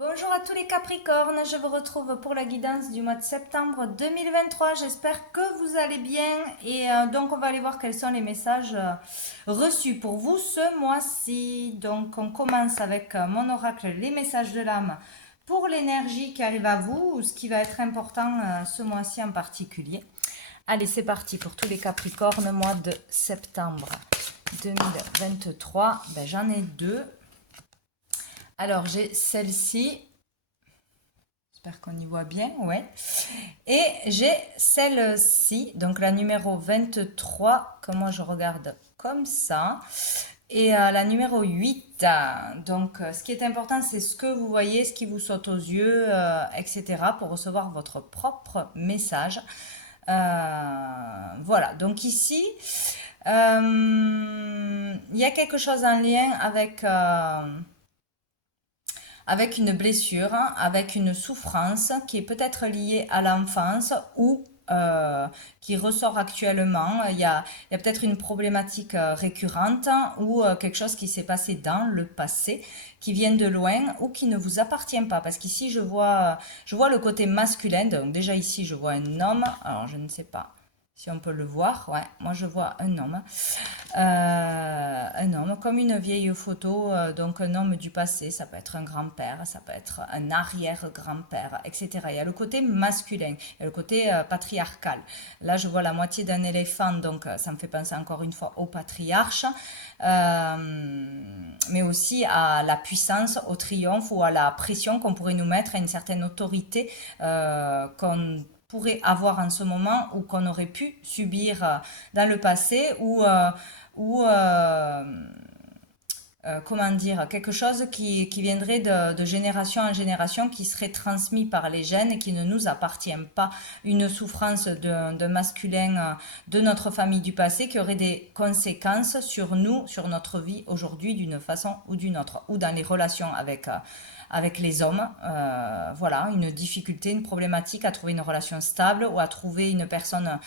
Bonjour à tous les Capricornes, je vous retrouve pour la guidance du mois de septembre 2023. J'espère que vous allez bien et donc on va aller voir quels sont les messages reçus pour vous ce mois-ci. Donc on commence avec mon oracle, les messages de l'âme pour l'énergie qui arrive à vous ou ce qui va être important ce mois-ci en particulier. Allez, c'est parti pour tous les Capricornes, mois de septembre 2023. Ben, j'en ai deux. Alors, j'ai celle-ci. J'espère qu'on y voit bien, ouais. Et j'ai celle-ci, donc la numéro 23, que moi je regarde comme ça. Et la numéro 8, donc ce qui est important, c'est ce que vous voyez, ce qui vous saute aux yeux, etc. pour recevoir votre propre message. Voilà, donc ici, il y a quelque chose en lien avec une blessure, avec une souffrance qui est peut-être liée à l'enfance ou qui ressort actuellement. Il y a peut-être une problématique récurrente ou quelque chose qui s'est passé dans le passé, qui vient de loin ou qui ne vous appartient pas. Parce qu'ici, je vois le côté masculin. Donc déjà ici, je vois un homme. Alors, je ne sais pas si on peut le voir. Ouais, moi, je vois un homme. Un homme, comme une vieille photo, donc un homme du passé, ça peut être un grand-père, ça peut être un arrière-grand-père, etc. Il y a le côté masculin, il y a le côté patriarcal. Là, je vois la moitié d'un éléphant, donc ça me fait penser encore une fois au patriarche, mais aussi à la puissance, au triomphe ou à la pression qu'on pourrait nous mettre à une certaine autorité qu'on pourrait avoir en ce moment ou qu'on aurait pu subir dans le passé ou comment dire, quelque chose qui viendrait de génération en génération, qui serait transmis par les gènes et qui ne nous appartient pas. Une souffrance de masculin de notre famille du passé qui aurait des conséquences sur nous, sur notre vie aujourd'hui d'une façon ou d'une autre, ou dans les relations avec les hommes. Voilà, une difficulté, une problématique à trouver une relation stable ou à trouver une personne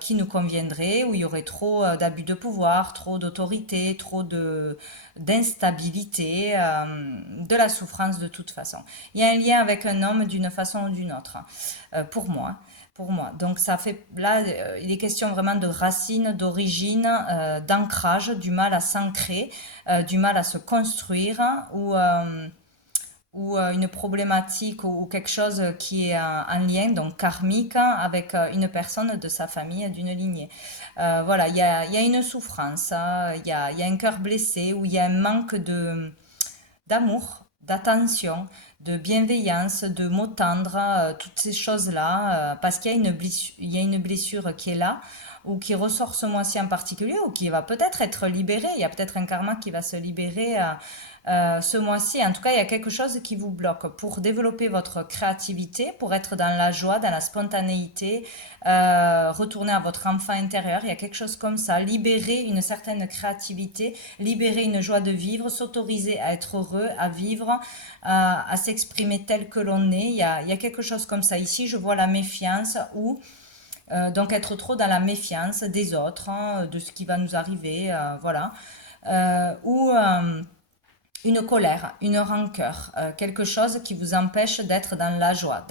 qui nous conviendrait, où il y aurait trop d'abus de pouvoir, trop d'autorité, trop d'instabilité, de la souffrance de toute façon. Il y a un lien avec un homme d'une façon ou d'une autre, pour moi. Pour moi. Donc ça fait là, il est question vraiment de racines, d'origine, d'ancrage, du mal à s'ancrer, du mal à se construire, ou une problématique ou quelque chose qui est en lien, donc karmique, avec une personne de sa famille, d'une lignée. Voilà, il y a une souffrance, il y a un cœur blessé, ou il y a un manque d'amour, d'attention, de bienveillance, de mots tendres, toutes ces choses-là, parce qu'il y a il y a une blessure qui est là, ou qui ressort ce mois-ci en particulier, ou qui va peut-être être libérée. Il y a peut-être un karma qui va se libérer ce mois-ci. En tout cas, il y a quelque chose qui vous bloque pour développer votre créativité, pour être dans la joie, dans la spontanéité, retourner à votre enfant intérieur. Il y a quelque chose comme ça. Libérer une certaine créativité, libérer une joie de vivre, s'autoriser à être heureux, à vivre, à s'exprimer tel que l'on est. Il y a quelque chose comme ça. Ici, je vois la méfiance ou donc être trop dans la méfiance des autres, hein, de ce qui va nous arriver, voilà. Ou une colère, une rancœur, quelque chose qui vous empêche d'être dans la joie,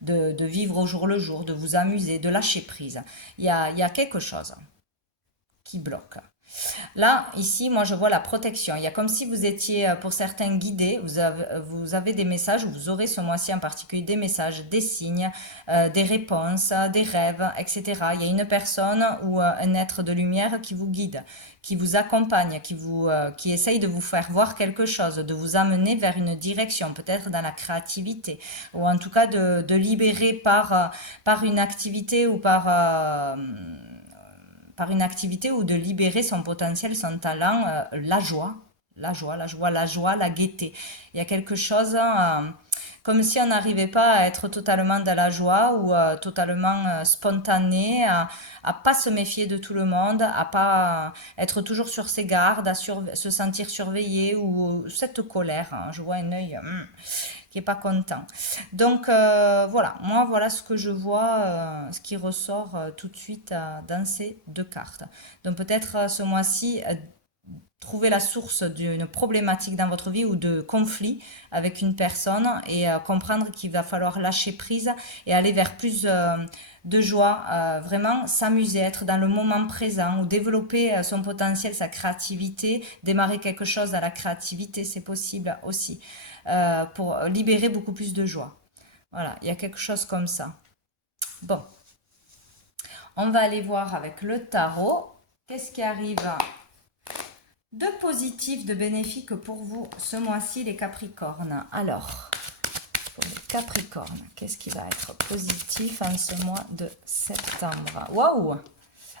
de vivre au jour le jour, de vous amuser, de lâcher prise. Il y a quelque chose qui bloque. Là, ici, moi, je vois la protection. Il y a comme si vous étiez, pour certains, guidés. Vous avez des messages, ou vous aurez ce mois-ci en particulier des messages, des signes, des réponses, des rêves, etc. Il y a une personne ou un être de lumière qui vous guide, qui vous accompagne, qui essaye de vous faire voir quelque chose, de vous amener vers une direction, peut-être dans la créativité, ou en tout cas de libérer par une activité ou par une activité ou de libérer son potentiel, son talent, la joie, la gaieté. Il y a quelque chose comme si on n'arrivait pas à être totalement dans la joie ou totalement spontané, à pas se méfier de tout le monde, à pas être toujours sur ses gardes, à se sentir surveillé ou cette colère. Hein. Je vois un œil qui est pas content. Donc voilà, moi voilà ce que je vois, ce qui ressort tout de suite dans ces deux cartes. Donc peut-être ce mois-ci trouver la source d'une problématique dans votre vie ou de conflit avec une personne et comprendre qu'il va falloir lâcher prise et aller vers plus de joie, vraiment s'amuser, être dans le moment présent ou développer son potentiel, sa créativité, démarrer quelque chose à la créativité, c'est possible aussi, pour libérer beaucoup plus de joie. Voilà, il y a quelque chose comme ça. Bon, on va aller voir avec le tarot. Qu'est-ce qui arrive de positif, de bénéfique pour vous ce mois-ci, les Capricornes? Alors, pour les Capricornes, qu'est-ce qui va être positif en ce mois de septembre? Waouh!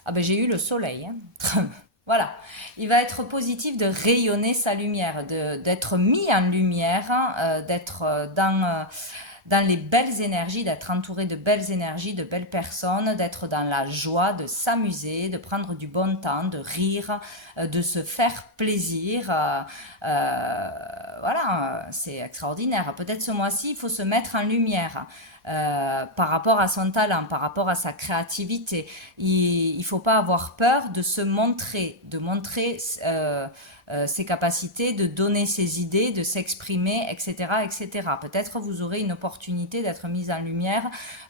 Ah ben j'ai eu le soleil, hein. Voilà, il va être positif de rayonner sa lumière, d'être mis en lumière, d'être dans les belles énergies, d'être entouré de belles énergies, de belles personnes, d'être dans la joie, de s'amuser, de prendre du bon temps, de rire, de se faire plaisir. Voilà, c'est extraordinaire. Peut-être ce mois-ci, il faut se mettre en lumière. Par rapport à son talent, par rapport à sa créativité. Il ne faut pas avoir peur de se montrer, de montrer ses capacités, de donner ses idées, de s'exprimer, etc., etc. Peut-être vous aurez une opportunité d'être mise en lumière,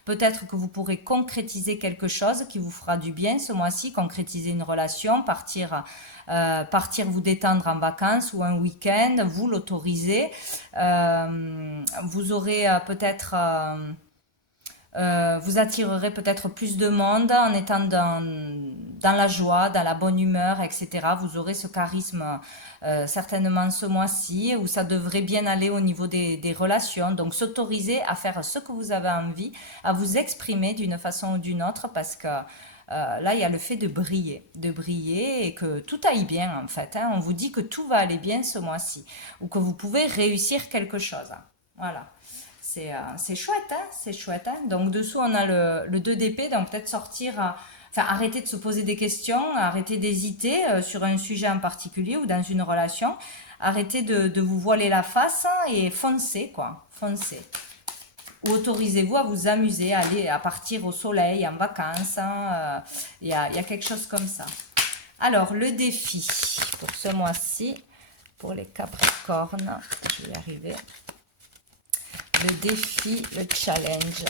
peut-être que vous pourrez concrétiser quelque chose qui vous fera du bien ce mois-ci, concrétiser une relation, partir vous détendre en vacances ou un week-end, vous l'autorisez. Vous aurez vous attirerez peut-être plus de monde en étant dans la joie, dans la bonne humeur, etc. Vous aurez ce charisme certainement ce mois-ci où ça devrait bien aller au niveau des relations. Donc s'autoriser à faire ce que vous avez envie, à vous exprimer d'une façon ou d'une autre parce que là, il y a le fait de briller et que tout aille bien en fait, hein. On vous dit que tout va aller bien ce mois-ci ou que vous pouvez réussir quelque chose. Voilà. C'est chouette, hein, c'est chouette, hein. Donc dessous, on a le 2 d'épée, donc peut-être sortir, enfin arrêter de se poser des questions, arrêter d'hésiter sur un sujet en particulier ou dans une relation, arrêter de vous voiler la face hein, et foncez, quoi, foncez. Ou autorisez-vous à vous amuser, à partir au soleil, en vacances, hein, il y a quelque chose comme ça. Alors, le défi pour ce mois-ci, pour les Capricornes, je vais y arriver. Le défi, le challenge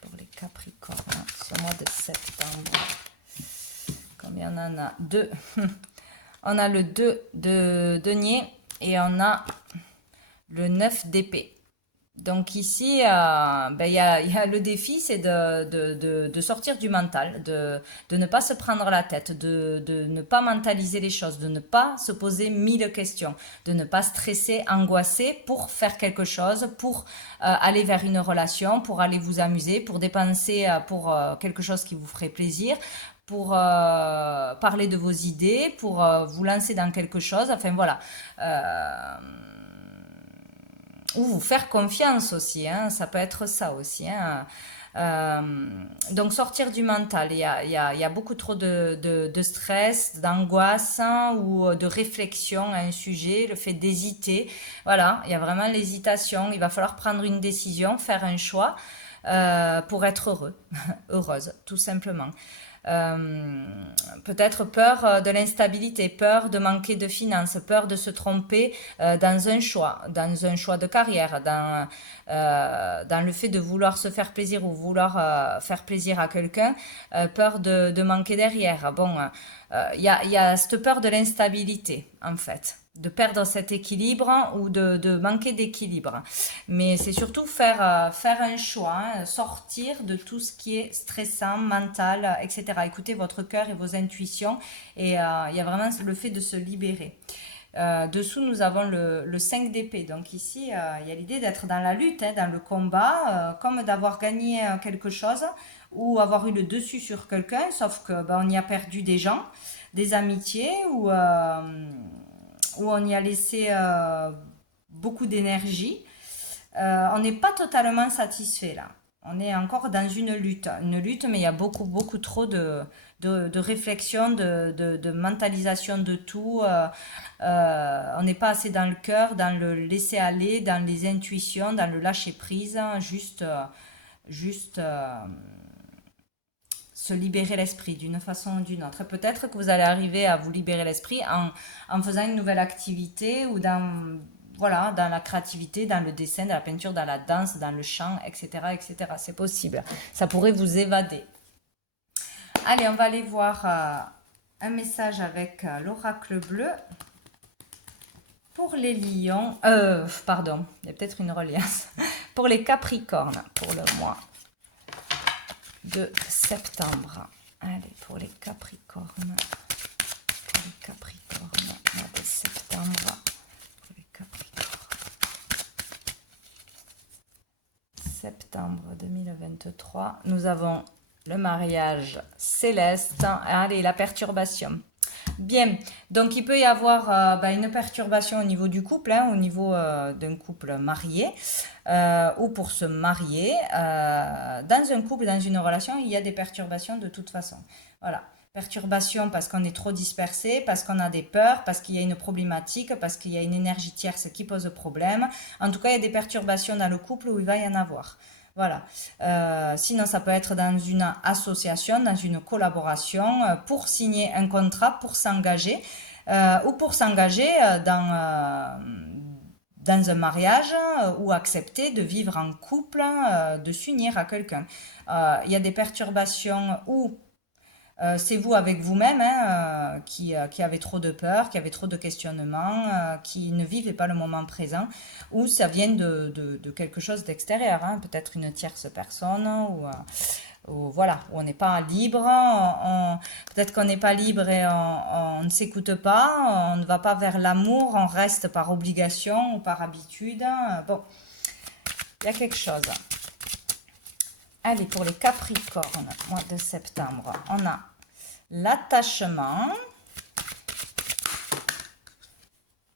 pour les Capricornes ce mois de septembre. Combien on en a? Deux. On a le 2 de denier et on a le 9 d'épée. Donc ici, il y a le défi, c'est de sortir du mental, de ne pas se prendre la tête, de ne pas mentaliser les choses, de ne pas se poser 1000 questions, de ne pas stresser, angoisser pour faire quelque chose, pour aller vers une relation, pour aller vous amuser, pour dépenser pour quelque chose qui vous ferait plaisir, pour parler de vos idées, pour vous lancer dans quelque chose. Enfin voilà. Ou vous faire confiance aussi, hein, ça peut être ça aussi. Hein. Donc sortir du mental, il y a beaucoup trop de stress, d'angoisse hein, ou de réflexion à un sujet, le fait d'hésiter. Voilà, il y a vraiment l'hésitation, il va falloir prendre une décision, faire un choix pour être heureux, heureuse, tout simplement. Euh, Peut-être peur de l'instabilité, peur de manquer de finances, peur de se tromper dans un choix de carrière, dans le fait de vouloir se faire plaisir ou vouloir faire plaisir à quelqu'un, peur de manquer derrière. Bon, il y a cette peur de l'instabilité, en fait, de perdre cet équilibre ou de manquer d'équilibre. Mais c'est surtout faire un choix, hein, sortir de tout ce qui est stressant, mental, etc. Écoutez votre cœur et vos intuitions et il y a vraiment le fait de se libérer. Dessous, nous avons le 5 d'épée. Donc ici, il y a l'idée d'être dans la lutte, hein, dans le combat, comme d'avoir gagné quelque chose ou avoir eu le dessus sur quelqu'un, sauf que on y a perdu des gens, des amitiés où on y a laissé beaucoup d'énergie. On n'est pas totalement satisfait là. On est encore dans une lutte, mais il y a beaucoup, beaucoup trop de réflexion, de mentalisation de tout. On n'est pas assez dans le cœur, dans le laisser aller, dans les intuitions, dans le lâcher prise, juste se libérer l'esprit d'une façon ou d'une autre. Et peut-être que vous allez arriver à vous libérer l'esprit en faisant une nouvelle activité ou voilà, dans la créativité, dans le dessin, dans la peinture, dans la danse, dans le chant, etc., etc. C'est possible. Ça pourrait vous évader. Allez, on va aller voir un message avec l'oracle bleu. Pour les lions, pardon, il y a peut-être une reliance. Pour les capricornes, pour le mois de septembre. Allez, pour les capricornes. Pour les capricornes, mois de septembre. Pour les capricornes. Septembre 2023. Nous avons le mariage céleste. Allez, la perturbation. Bien, donc il peut y avoir une perturbation au niveau du couple, au niveau d'un couple marié ou pour se marier. Dans un couple, dans une relation, il y a des perturbations de toute façon. Voilà, perturbation parce qu'on est trop dispersé, parce qu'on a des peurs, parce qu'il y a une problématique, parce qu'il y a une énergie tierce qui pose problème. En tout cas, il y a des perturbations dans le couple où il va y en avoir. Voilà. Sinon, ça peut être dans une association, dans une collaboration, pour signer un contrat, pour s'engager, ou pour s'engager dans un mariage ou accepter de vivre en couple, de s'unir à quelqu'un. Il y a des perturbations où c'est vous avec vous-même qui avez trop de peur, qui avez trop de questionnements, qui ne vivez pas le moment présent, ou ça vient de quelque chose d'extérieur, peut-être une tierce personne, ou voilà, où on n'est pas libre, peut-être qu'on n'est pas libre et on ne s'écoute pas, on ne va pas vers l'amour, on reste par obligation ou par habitude. Bon, il y a quelque chose. Allez, pour les Capricornes, mois de septembre, on a l'attachement.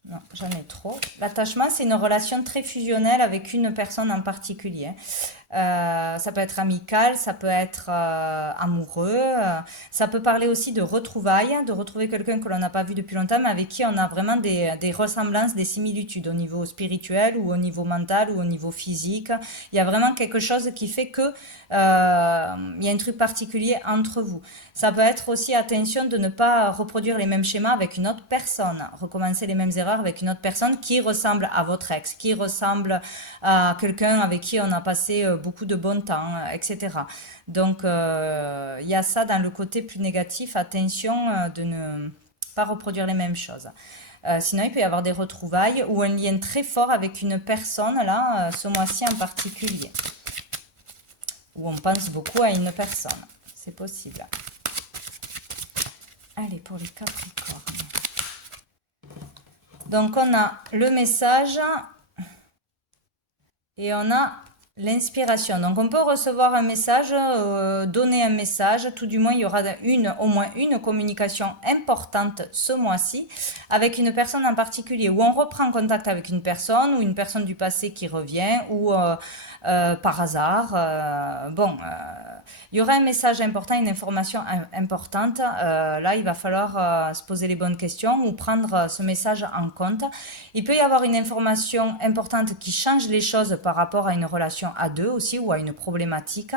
Non, j'en ai trop. L'attachement, c'est une relation très fusionnelle avec une personne en particulier. Ça peut être amical, ça peut être amoureux, ça peut parler aussi de retrouvailles, de retrouver quelqu'un que l'on n'a pas vu depuis longtemps, mais avec qui on a vraiment des ressemblances, des similitudes au niveau spirituel ou au niveau mental ou au niveau physique. Il y a vraiment quelque chose qui fait que il y a un truc particulier entre vous. Ça peut être aussi attention de ne pas reproduire les mêmes schémas avec une autre personne, recommencer les mêmes erreurs avec une autre personne qui ressemble à votre ex, qui ressemble à quelqu'un avec qui on a passé beaucoup de bon temps, etc. Donc, il y a ça dans le côté plus négatif. Attention de ne pas reproduire les mêmes choses. Sinon, il peut y avoir des retrouvailles ou un lien très fort avec une personne, là, ce mois-ci en particulier. Où on pense beaucoup à une personne. C'est possible. Allez, pour les Capricornes. Donc, on a le message et on a l'inspiration. Donc, on peut recevoir un message, donner un message. Tout du moins, il y aura au moins une communication importante ce mois-ci avec une personne en particulier. Où on reprend contact avec une personne ou une personne du passé qui revient ou par hasard. Il y aura un message important, une information importante. Là, il va falloir se poser les bonnes questions ou prendre ce message en compte. Il peut y avoir une information importante qui change les choses par rapport à une relation à deux aussi ou à une problématique.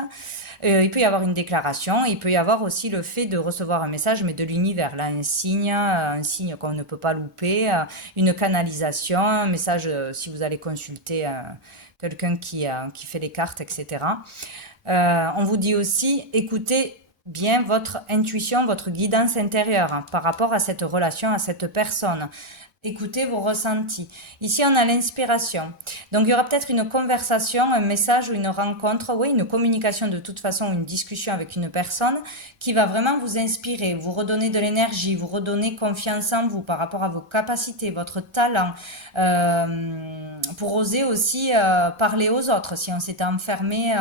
Il peut y avoir une déclaration. Il peut y avoir aussi le fait de recevoir un message, mais de l'univers. Là, un signe qu'on ne peut pas louper, une canalisation, un message si vous allez consulter quelqu'un qui fait les cartes, etc. On vous dit aussi, écoutez bien votre intuition, votre guidance intérieure par rapport à cette relation, à cette personne. Écoutez vos ressentis. Ici, on a l'inspiration. Donc, il y aura peut-être une conversation, un message ou une rencontre, oui, une communication de toute façon, une discussion avec une personne qui va vraiment vous inspirer, vous redonner de l'énergie, vous redonner confiance en vous par rapport à vos capacités, votre talent, pour oser aussi parler aux autres si on s'était enfermé,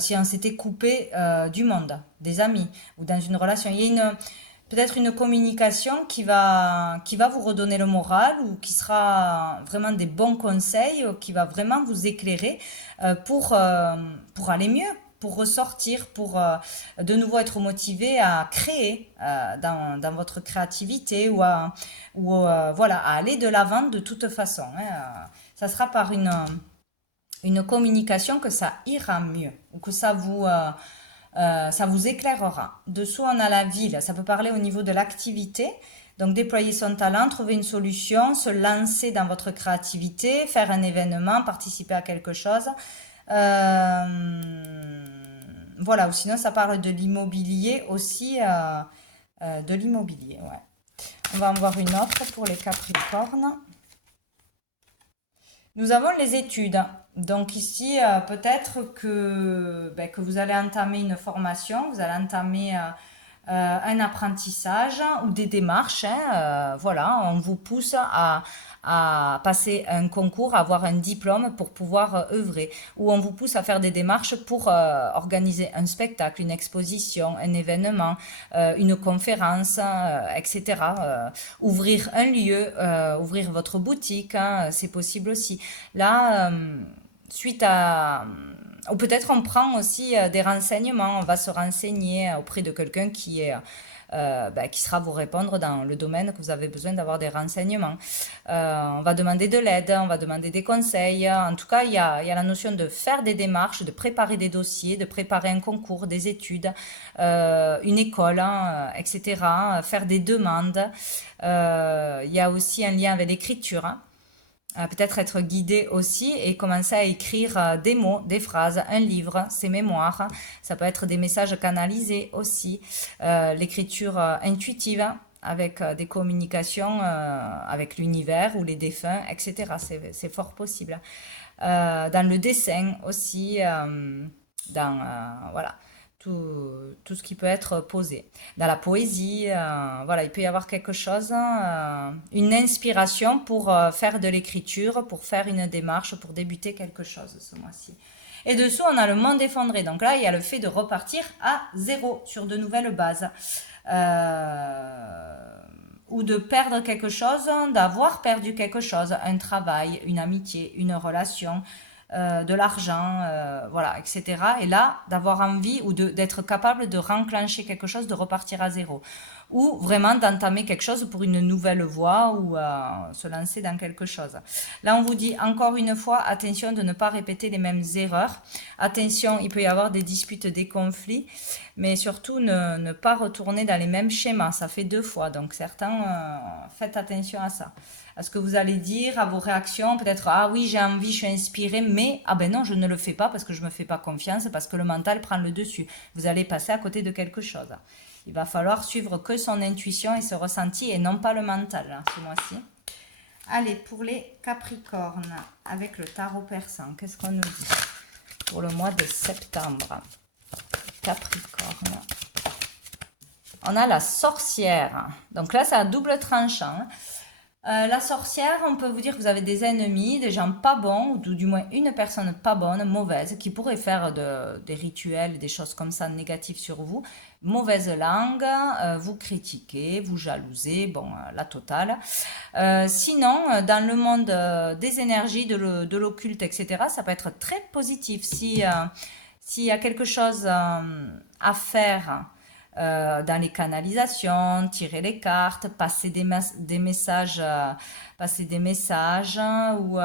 si on s'était coupé du monde, des amis ou dans une relation. Il y a peut-être une communication qui va vous redonner le moral ou qui sera vraiment des bons conseils, qui va vraiment vous éclairer pour aller mieux, pour ressortir, pour de nouveau être motivé à créer dans votre créativité ou voilà, à aller de l'avant de toute façon. Ça sera par une communication que ça ira mieux ou que ça vous Ça vous éclairera. Dessous, on a la ville. Ça peut parler au niveau de l'activité. Donc, déployer son talent, trouver une solution, se lancer dans votre créativité, faire un événement, participer à quelque chose. Voilà, ou sinon, ça parle de l'immobilier aussi. De l'immobilier, ouais. On va en voir une autre pour les Capricornes. Nous avons les études. Donc ici, peut-être que, ben, que vous allez entamer une formation, vous allez entamer un apprentissage ou des démarches, hein, voilà, on vous pousse à passer un concours, à avoir un diplôme pour pouvoir œuvrer. Ou on vous pousse à faire des démarches pour organiser un spectacle, une exposition, un événement, une conférence, etc. Ouvrir un lieu, ouvrir votre boutique, hein, c'est possible aussi. Là, suite à... Ou peut-être on prend aussi des renseignements, on va se renseigner auprès de quelqu'un qui sera vous répondre dans le domaine que vous avez besoin d'avoir des renseignements. On va demander de l'aide, on va demander des conseils. En tout cas, il y a la notion de faire des démarches, de préparer des dossiers, de préparer un concours, des études, une école, hein, etc. Faire des demandes. Il y a aussi un lien avec l'écriture, hein. Peut-être être guidé aussi et commencer à écrire des mots, des phrases, un livre, ses mémoires. Ça peut être des messages canalisés aussi. L'écriture intuitive avec des communications avec l'univers ou les défunts, etc. C'est fort possible. Dans le dessin aussi, voilà, tout ce qui peut être posé. Dans la poésie, voilà, il peut y avoir quelque chose, une inspiration pour faire de l'écriture, pour faire une démarche, pour débuter quelque chose ce mois-ci. Et dessous, on a le monde effondré. Donc là, il y a le fait de repartir à zéro sur de nouvelles bases. Ou de perdre quelque chose, d'avoir perdu quelque chose, un travail, une amitié, une relation, de l'argent, voilà, etc. Et là, d'avoir envie ou d'être capable de renclencher quelque chose, de repartir à zéro. Ou vraiment d'entamer quelque chose pour une nouvelle voie ou se lancer dans quelque chose. Là, on vous dit encore une fois, attention de ne pas répéter les mêmes erreurs. Attention, il peut y avoir des disputes, des conflits, mais surtout ne pas retourner dans les mêmes schémas. Ça fait deux fois, donc certains, faites attention à ça. À ce que vous allez dire, à vos réactions, peut-être, ah oui, j'ai envie, je suis inspirée, mais, ah ben non, je ne le fais pas parce que je me fais pas confiance, parce que le mental prend le dessus. Vous allez passer à côté de quelque chose. Il va falloir suivre que son intuition et ce ressenti et non pas le mental, hein, ce mois-ci. Allez, pour les Capricornes, avec le tarot persan, qu'est-ce qu'on nous dit pour le mois de septembre? Capricorne. On a la sorcière. Donc là, c'est à double tranchant. La sorcière, on peut vous dire que vous avez des ennemis, des gens pas bons, ou du moins une personne pas bonne, mauvaise, qui pourrait faire des rituels, des choses comme ça négatives sur vous. Mauvaise langue, vous critiquez, vous jalousez, bon, la totale. Sinon, dans le monde des énergies, de l'occulte, etc., ça peut être très positif. S'il y a quelque chose à faire dans les canalisations, tirer les cartes, des messages, passer des messages, hein, ou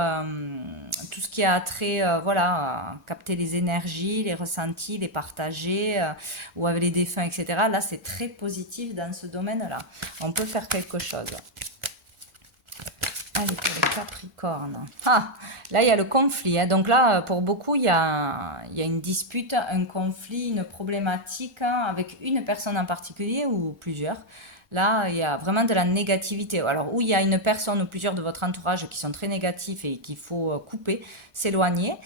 tout ce qui a trait, voilà, capter les énergies, les ressentis, les partager, ou avec les défunts, etc. Là, c'est très positif dans ce domaine-là. On peut faire quelque chose. Allez, pour les Capricornes. Ah, là, il y a le conflit, hein. Donc là, pour beaucoup, il y a une dispute, un conflit, une problématique, hein, avec une personne en particulier ou plusieurs. Là, il y a vraiment de la négativité. Alors, où il y a une personne ou plusieurs de votre entourage qui sont très négatifs et qu'il faut couper, s'éloigner,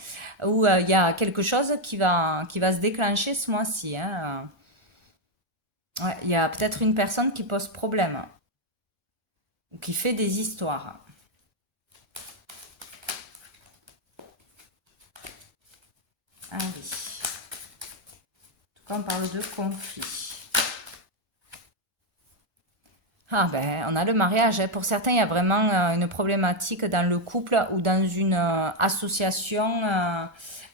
ou il y a quelque chose qui va se déclencher ce mois-ci, hein. Ouais, il y a peut-être une personne qui pose problème ou qui fait des histoires. Ah oui. En tout cas, on parle de conflit. Ah ben, on a le mariage, hein. Pour certains, il y a vraiment une problématique dans le couple ou dans une association,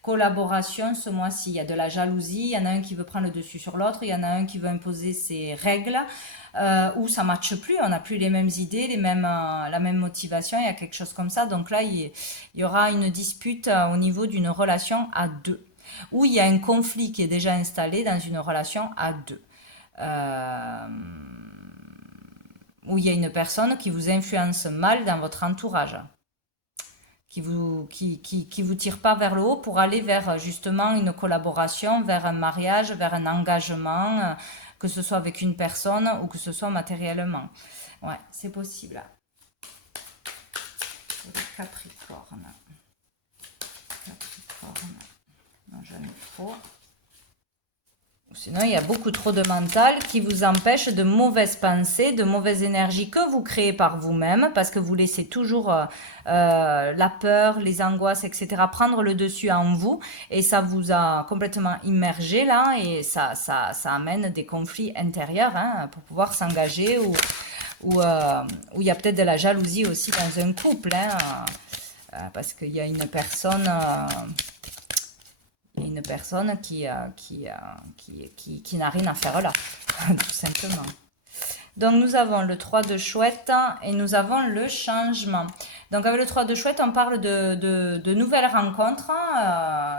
collaboration ce mois-ci. Il y a de la jalousie, il y en a un qui veut prendre le dessus sur l'autre, il y en a un qui veut imposer ses règles, ou ça ne matche plus, on n'a plus les mêmes idées, la même motivation, il y a quelque chose comme ça. Donc là, il y aura une dispute au niveau d'une relation à deux. Ou il y a un conflit qui est déjà installé dans une relation à deux. Euh, où il y a une personne qui vous influence mal dans votre entourage, qui vous tire pas vers le haut pour aller vers justement une collaboration, vers un mariage, vers un engagement, que ce soit avec une personne ou que ce soit matériellement. Ouais, c'est possible. Capricorne. Capricorne. Non, j'en ai trop. Sinon, il y a beaucoup trop de mental qui vous empêche de mauvaises pensées, de mauvaises énergies que vous créez par vous-même parce que vous laissez toujours la peur, les angoisses, etc. prendre le dessus en vous et ça vous a complètement immergé là et ça amène des conflits intérieurs hein, pour pouvoir s'engager ou il y a peut-être de la jalousie aussi dans un couple hein, parce qu'il y a une personne... une personne qui n'a rien à faire là, tout simplement. Donc nous avons le 3 de chouette et nous avons le changement. Donc avec le 3 de chouette, on parle de nouvelles rencontres,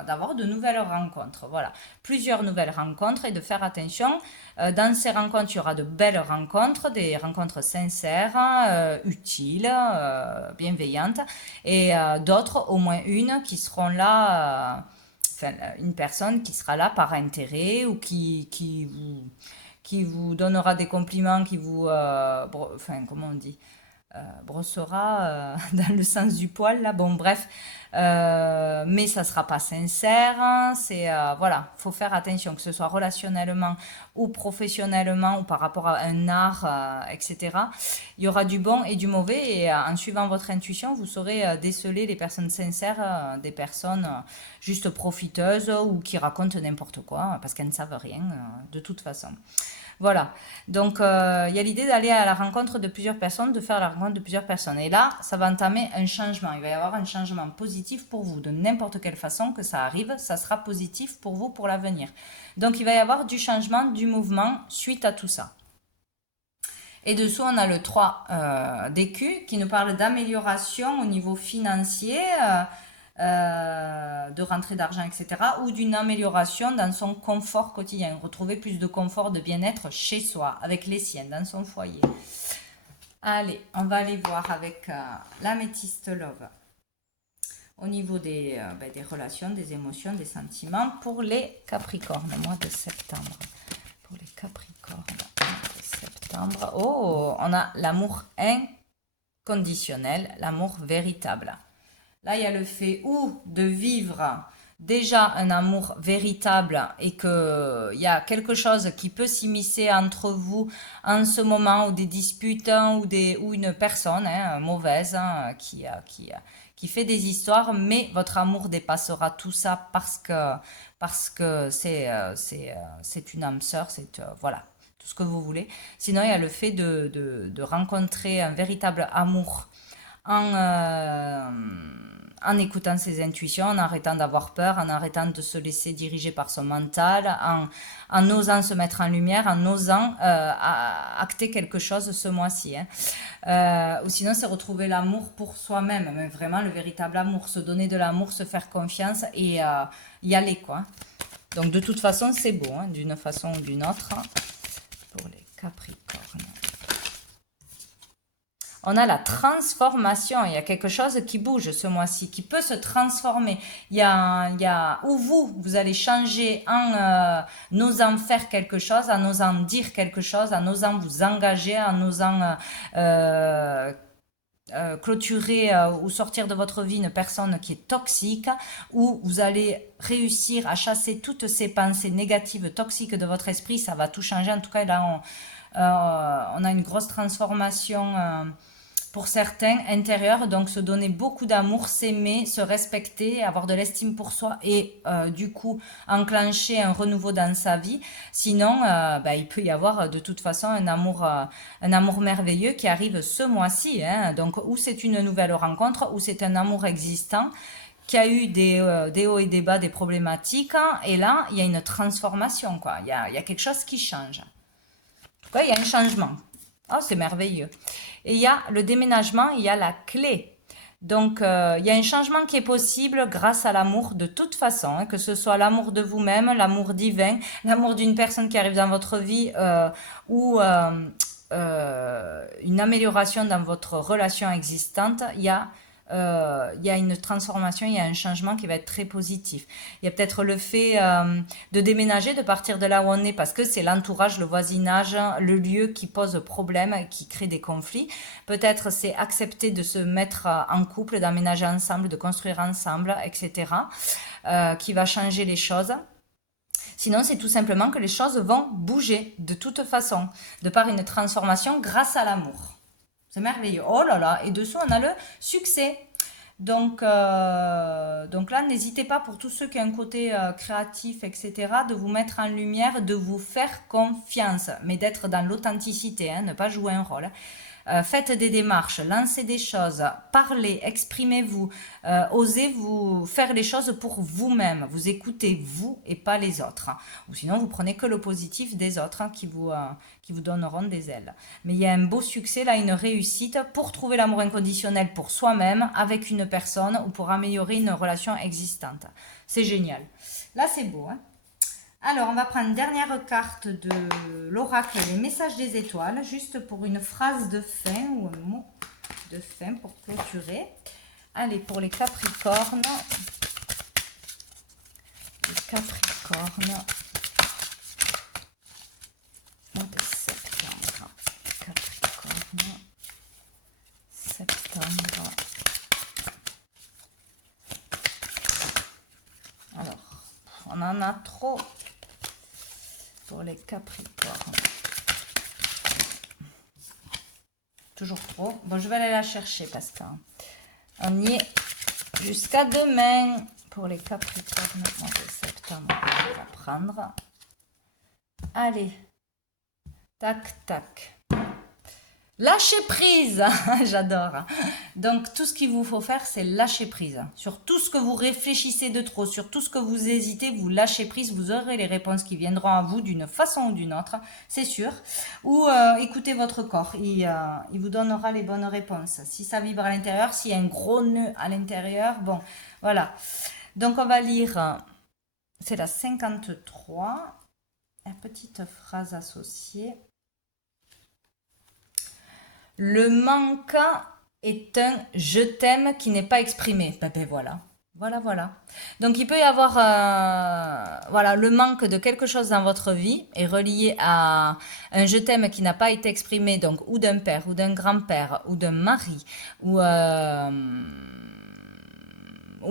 d'avoir de nouvelles rencontres. Voilà, plusieurs nouvelles rencontres et de faire attention. Dans ces rencontres, il y aura de belles rencontres, des rencontres sincères, utiles, bienveillantes et d'autres, au moins une, qui seront là... enfin, une personne qui sera là par intérêt ou qui vous donnera des compliments, qui vous, enfin, comment on dit, brossera dans le sens du poil, là, bon, bref, mais ça sera pas sincère, hein, c'est, voilà, faut faire attention, que ce soit relationnellement ou professionnellement ou par rapport à un art, etc. Il y aura du bon et du mauvais et en suivant votre intuition, vous saurez déceler les personnes sincères des personnes juste profiteuses ou qui racontent n'importe quoi parce qu'elles ne savent rien de toute façon. Voilà, donc il y a l'idée d'aller à la rencontre de plusieurs personnes, de faire la rencontre de plusieurs personnes. Et là, ça va entamer un changement. Il va y avoir un changement positif pour vous. De n'importe quelle façon que ça arrive, ça sera positif pour vous pour l'avenir. Donc il va y avoir du changement, du mouvement suite à tout ça. Et dessous, on a le 3 d'écus qui nous parle d'amélioration au niveau financier. De rentrée d'argent, etc., ou d'une amélioration dans son confort quotidien, retrouver plus de confort, de bien-être chez soi, avec les siens, dans son foyer. Allez, on va aller voir avec l'améthyste love au niveau des relations, des émotions, des sentiments pour les Capricornes, mois de septembre. Pour les Capricornes, mois de septembre. Oh, on a l'amour inconditionnel, l'amour véritable. Là, il y a le fait ou de vivre déjà un amour véritable et qu'il y a quelque chose qui peut s'immiscer entre vous en ce moment ou des disputes ou une personne mauvaise qui fait des histoires, mais votre amour dépassera tout ça parce que c'est une âme sœur, c'est voilà tout ce que vous voulez. Sinon, il y a le fait de rencontrer un véritable amour en écoutant ses intuitions, en arrêtant d'avoir peur, en arrêtant de se laisser diriger par son mental, en osant se mettre en lumière, en osant acter quelque chose ce mois-ci. Ou sinon, c'est retrouver l'amour pour soi-même, mais vraiment le véritable amour, se donner de l'amour, se faire confiance et y aller, quoi. Donc, de toute façon, c'est beau, hein, d'une façon ou d'une autre, pour les Capricornes. On a la transformation, il y a quelque chose qui bouge ce mois-ci, qui peut se transformer. Il y a où vous allez changer en osant faire quelque chose, en osant dire quelque chose, en osant vous engager, en osant clôturer ou sortir de votre vie une personne qui est toxique, où vous allez réussir à chasser toutes ces pensées négatives, toxiques de votre esprit. Ça va tout changer. En tout cas, là, on a une grosse transformation pour certains intérieurs, donc se donner beaucoup d'amour, s'aimer, se respecter, avoir de l'estime pour soi et du coup enclencher un renouveau dans sa vie. Sinon, il peut y avoir de toute façon un amour merveilleux qui arrive ce mois-ci, hein. Donc ou c'est une nouvelle rencontre, ou c'est un amour existant qui a eu des hauts et des bas, des problématiques, hein, et là il y a une transformation, quoi. Il y a quelque chose qui change. En tout cas, il y a un changement. Oh, c'est merveilleux. Et il y a le déménagement, il y a la clé Donc, il y a un changement qui est possible grâce à l'amour de toute façon, hein, que ce soit l'amour de vous-même, l'amour divin, l'amour d'une personne qui arrive dans votre vie ou une amélioration dans votre relation existante. Il y a une transformation, il y a un changement qui va être très positif. Il y a peut-être le fait de déménager, de partir de là où on est, parce que c'est l'entourage, le voisinage, le lieu qui pose problème, qui crée des conflits. Peut-être c'est accepter de se mettre en couple, d'aménager ensemble, de construire ensemble, etc., qui va changer les choses. Sinon, c'est tout simplement que les choses vont bouger de toute façon, de par une transformation grâce à l'amour. C'est merveilleux. Oh là là, et dessous, on a le succès. Donc là, n'hésitez pas pour tous ceux qui ont un côté créatif, etc., de vous mettre en lumière, de vous faire confiance, mais d'être dans l'authenticité, hein, ne pas jouer un rôle. Faites des démarches, lancez des choses, parlez, exprimez-vous, osez vous faire les choses pour vous-même, vous écoutez vous et pas les autres. Ou sinon, vous prenez que le positif des autres qui vous donneront des ailes. Mais il y a un beau succès, là, une réussite pour trouver l'amour inconditionnel pour soi-même, avec une personne ou pour améliorer une relation existante. C'est génial. Là, c'est beau, hein. Alors, on va prendre une dernière carte de l'oracle, les messages des étoiles, juste pour une phrase de fin ou un mot de fin pour clôturer. Allez, pour les Capricornes. Les Capricornes. Mois de septembre. Capricorne. Septembre. Alors, on en a trop. Pour les Capricornes. Toujours trop. Bon, je vais aller la chercher parce qu'on y est jusqu'à demain. Pour les Capricornes, mois de septembre, on va prendre. Allez. Tac, tac. Lâcher prise, j'adore. Donc tout ce qu'il vous faut faire, c'est lâcher prise. Sur tout ce que vous réfléchissez de trop, sur tout ce que vous hésitez, vous lâchez prise, vous aurez les réponses qui viendront à vous d'une façon ou d'une autre, c'est sûr. Ou écoutez votre corps, il vous donnera les bonnes réponses. Si ça vibre à l'intérieur, s'il y a un gros nœud à l'intérieur, bon, voilà. Donc on va lire, c'est la 53, une petite phrase associée. Le manque est un je t'aime qui n'est pas exprimé. Ben voilà. Voilà. Donc il peut y avoir voilà, le manque de quelque chose dans votre vie est relié à un je t'aime qui n'a pas été exprimé, donc ou d'un père, ou d'un grand-père, ou d'un mari, ou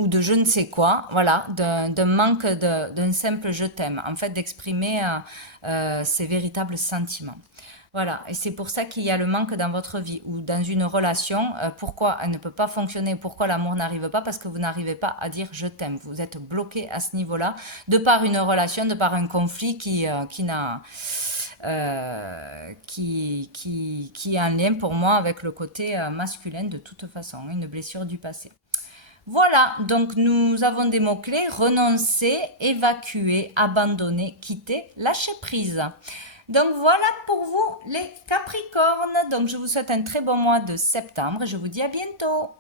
de je ne sais quoi, voilà, d'un manque d'un simple je t'aime, en fait d'exprimer ses véritables sentiments. Voilà, et c'est pour ça qu'il y a le manque dans votre vie ou dans une relation. Pourquoi elle ne peut pas fonctionner, pourquoi l'amour n'arrive pas? Parce que vous n'arrivez pas à dire je t'aime. Vous êtes bloqué à ce niveau-là, de par une relation, de par un conflit qui est en lien pour moi avec le côté masculin de toute façon, une blessure du passé. Voilà, donc nous avons des mots-clés: renoncer, évacuer, abandonner, quitter, lâcher prise. Donc voilà pour vous les Capricornes. Donc je vous souhaite un très bon mois de septembre. Je vous dis à bientôt.